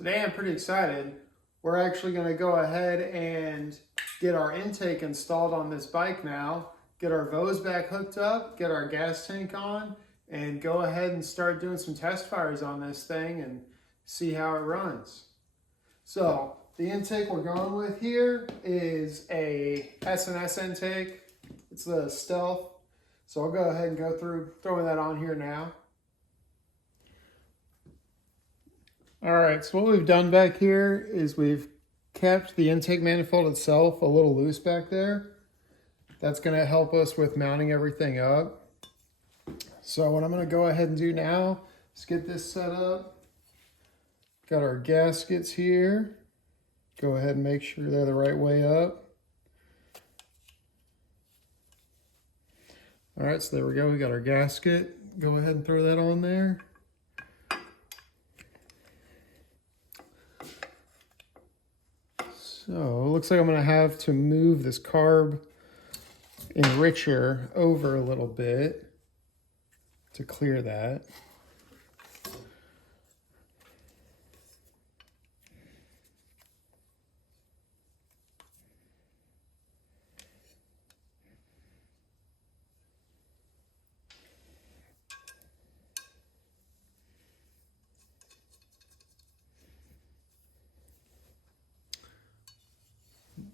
Today I'm pretty excited. We're actually going to go ahead and get our intake installed on this bike now, get our Vose back hooked up, get our gas tank on, and go ahead and start doing some test fires on this thing and see how it runs. So the intake we're going with here is a S&S intake. It's the Stealth. So I'll go ahead and go through throwing that on here now. All right, so what we've done back here is we've kept the intake manifold itself a little loose back there. That's going to help us with mounting everything up. So what I'm going to go ahead and do now is get this set up. Got our gaskets here. Go ahead and make sure they're the right way up. All right, so there we go. We got our gasket. Go ahead and throw that on there. So it looks like I'm going to have to move this carb enricher over a little bit to clear that.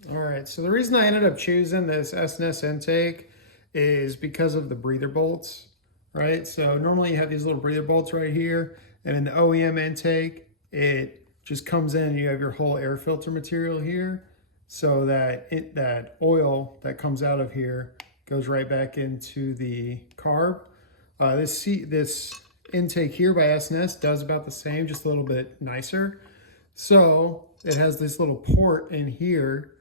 All right, so the reason I ended up choosing this S&S intake is because of the breather bolts, right? So normally you have these little breather bolts right here, and in the OEM intake, it just comes in and you have your whole air filter material here, so that that oil that comes out of here goes right back into the carb. This intake here by S&S does about the same, just a little bit nicer. So it has this little port in here,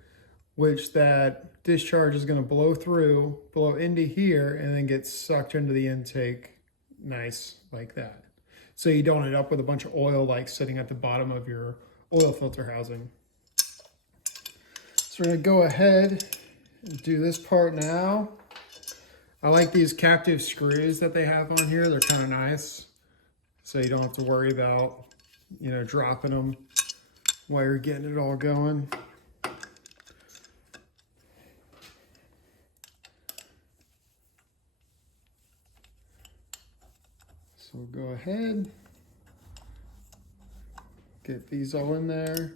which that discharge is going to blow into here, and then get sucked into the intake nice like that. So you don't end up with a bunch of oil like sitting at the bottom of your oil filter housing. So we're going to go ahead and do this part now. I like these captive screws that they have on here. They're kind of nice. So you don't have to worry about, dropping them while you're getting it all going. So we'll go ahead, get these all in there.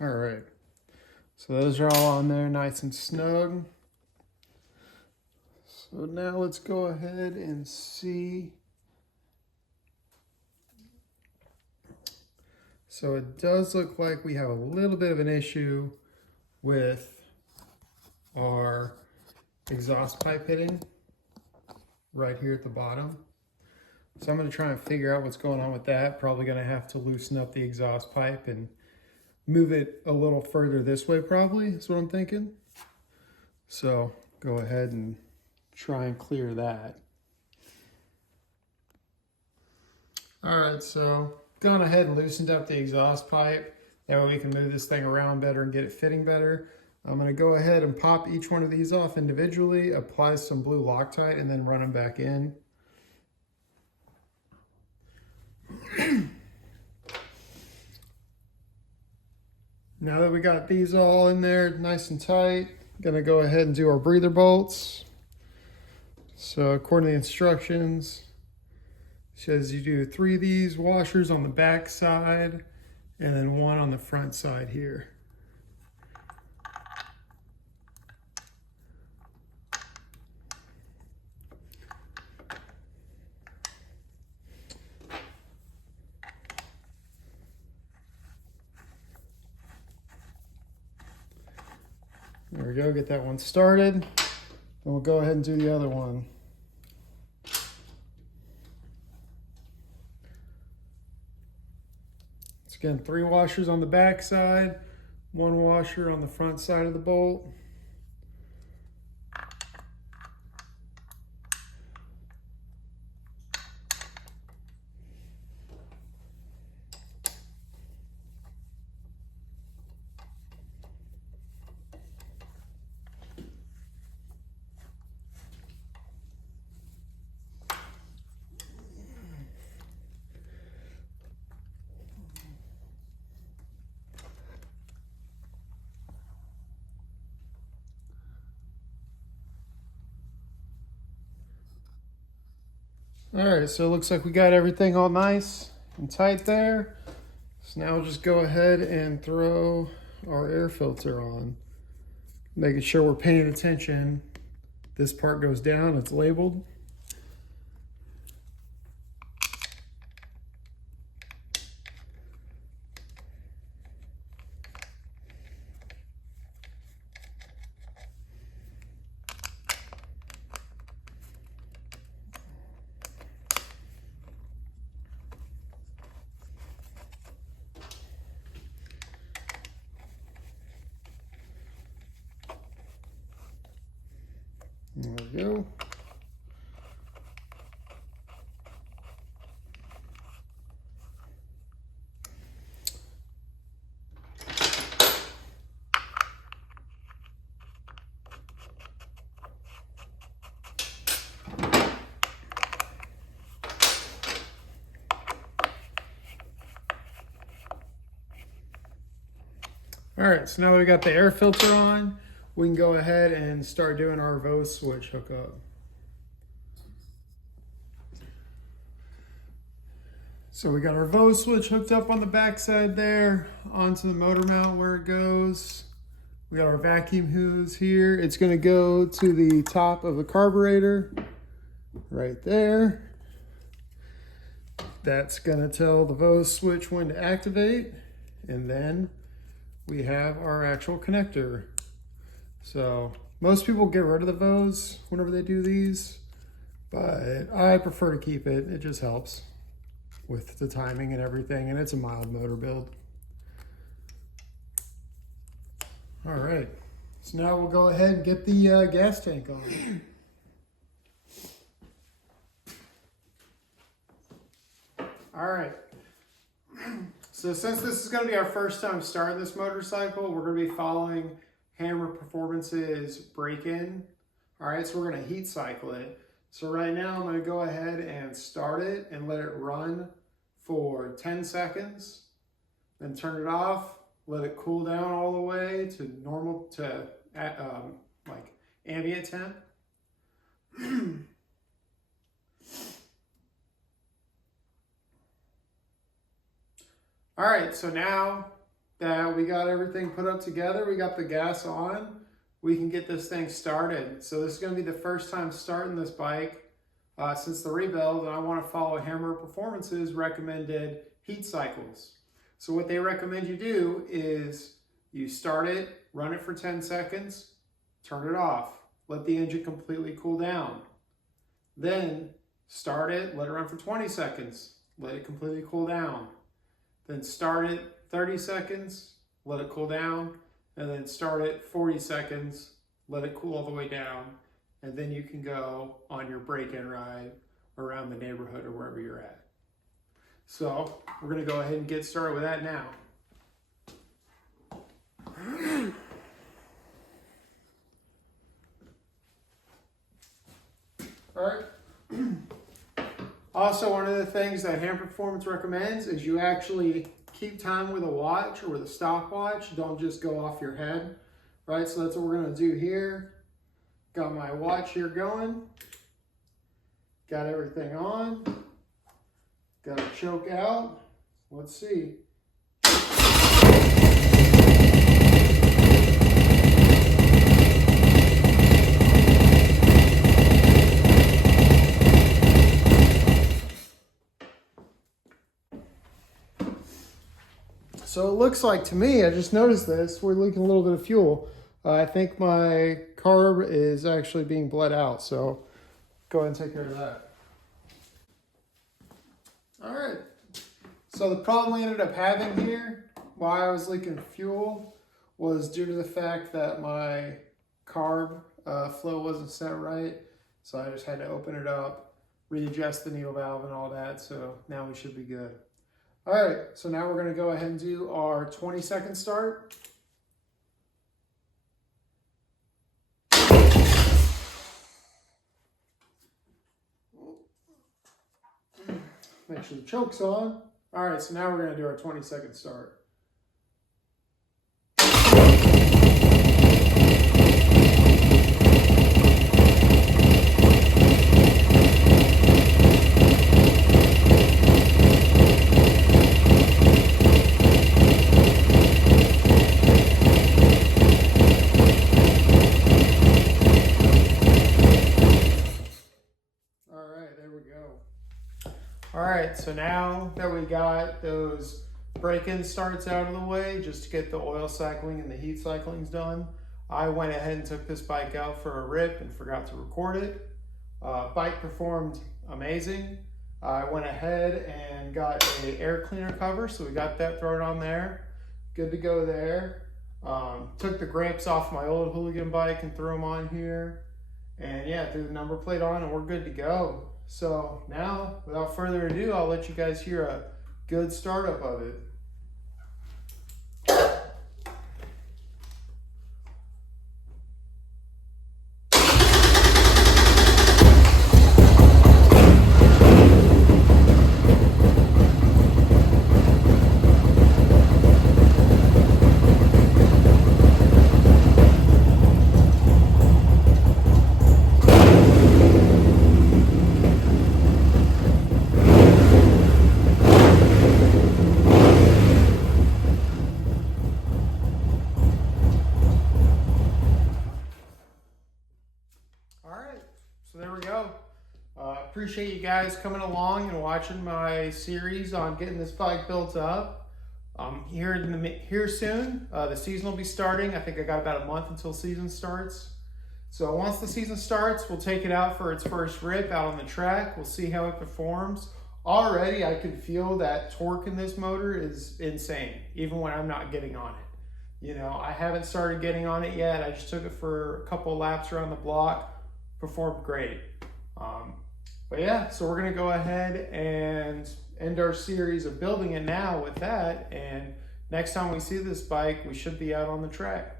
All right, so those are all on there nice and snug. So now let's go ahead and see. So it does look like we have a little bit of an issue with our exhaust pipe hitting right here at the bottom. So I'm going to try and figure out what's going on with that. Probably going to have to loosen up the exhaust pipe and move it a little further this way, probably, is what I'm thinking. So go ahead and try and clear that. All right, so gone ahead and loosened up the exhaust pipe. That way we can move this thing around better and get it fitting better. I'm going to go ahead and pop each one of these off individually, apply some blue Loctite, and then run them back in. Now that we got these all in there nice and tight, I'm going to go ahead and do our breather bolts. So according to the instructions, it says you do 3 of these washers on the back side and then 1 on the front side here. There we go, get that one started. Then we'll go ahead and do the other one. It's again 3 washers on the back side, 1 washer on the front side of the bolt. All right, so it looks like we got everything all nice and tight there. So now we'll just go ahead and throw our air filter on, making sure we're paying attention. This part goes down, it's labeled. There we go. All right, so now that we got the air filter on, we can go ahead and start doing our Vose switch hookup. So we got our Vose switch hooked up on the back side there, onto the motor mount where it goes. We got our vacuum hose here. It's gonna go to the top of the carburetor, right there. That's gonna tell the Vose switch when to activate, and then we have our actual connector. So most people get rid of the Vose whenever they do these, but I prefer to keep it. It just helps with the timing and everything, and it's a mild motor build. All right, so now we'll go ahead and get the gas tank on. All right. So since this is going to be our first time starting this motorcycle, we're going to be following Hammer Performance's break-in. All right, so we're going to heat cycle it. So right now I'm going to go ahead and start it and let it run for 10 seconds. Then turn it off, let it cool down all the way to normal, to like ambient temp. All right, so now that we got everything put up together, we got the gas on, we can get this thing started. So this is gonna be the first time starting this bike since the rebuild, and I wanna follow Hammer Performance's recommended heat cycles. So what they recommend you do is you start it, run it for 10 seconds, turn it off, let the engine completely cool down. Then start it, let it run for 20 seconds, let it completely cool down. Then start it 30 seconds, let it cool down, and then start it 40 seconds, let it cool all the way down, and then you can go on your break-in ride around the neighborhood or wherever you're at. So we're gonna go ahead and get started with that now. All right. Also, one of the things that Hammer Performance recommends is you actually keep time with a watch or with a stopwatch. Don't just go off your head, right? So that's what we're gonna do here. Got my watch here going. Got everything on. Got a choke out. Let's see. So it looks like, to me, I just noticed this, we're leaking a little bit of fuel. I think my carb is actually being bled out, so go ahead and take care of that. All right, so the problem we ended up having here, why I was leaking fuel, was due to the fact that my carb flow wasn't set right. So I just had to open it up, readjust the needle valve and all that, so now we should be good. All right, so now we're gonna go ahead and do our 20-second start. Make sure the choke's on. All right, so now we're gonna do our 20-second start. go. All right, so now that we got those break-in starts out of the way, just to get the oil cycling and the heat cyclings done, I went ahead and took this bike out for a rip and forgot to record it. Bike performed amazing. I went ahead and got an air cleaner cover, so we got that thrown on there. Good to go there. Took the gramps off my old Hooligan bike and threw them on here. And yeah, threw the number plate on and we're good to go. So now, without further ado, I'll let you guys hear a good startup of it. So there we go. Appreciate you guys coming along and watching my series on getting this bike built up. Here soon. The season will be starting. I think I got about a month until season starts. So once the season starts, we'll take it out for its first rip out on the track. We'll see how it performs. Already I can feel that torque in this motor is insane, even when I'm not getting on it. You know, I haven't started getting on it yet. I just took it for a couple of laps around the block. Performed great. But yeah, so we're gonna go ahead and end our series of building it now with that, and next time we see this bike, we should be out on the track.